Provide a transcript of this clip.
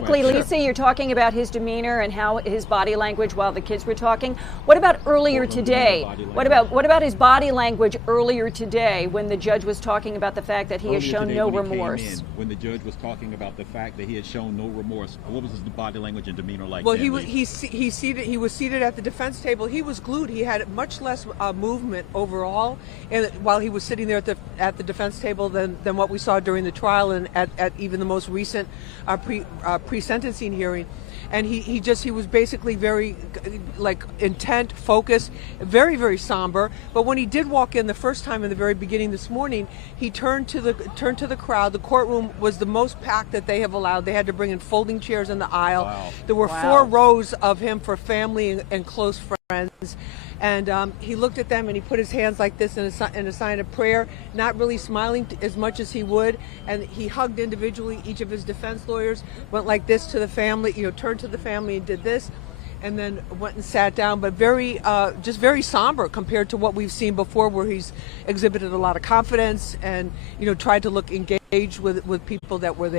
quickly, Lisa, you're talking about his demeanor and how his body language while the kids were talking. What about earlier today? What about his body language earlier today when the judge was talking about the fact that he has shown no remorse? When the judge was talking about the fact that he had shown no remorse, what was his body language and demeanor like? Well, he was seated at the defense table. He was glued. He had much less movement overall, and while he was sitting there at the defense table than what we saw during the trial and at even the most recent pre-sentencing hearing. And he was basically very intent, focused, very, very somber. But when he did walk in the first time in the very beginning this morning, he turned to the crowd. The courtroom was the most packed that they have allowed. They had to bring in folding chairs in the aisle. Wow. There were 4 rows of him for family and close friends. And he looked at them and he put his hands like this in a sign of prayer, not really smiling as much as he would. And he hugged individually each of his defense lawyers, went like this to the family, turned to the family and did this, and then went and sat down. But just very somber compared to what we've seen before, where he's exhibited a lot of confidence and tried to look engaged with people that were there.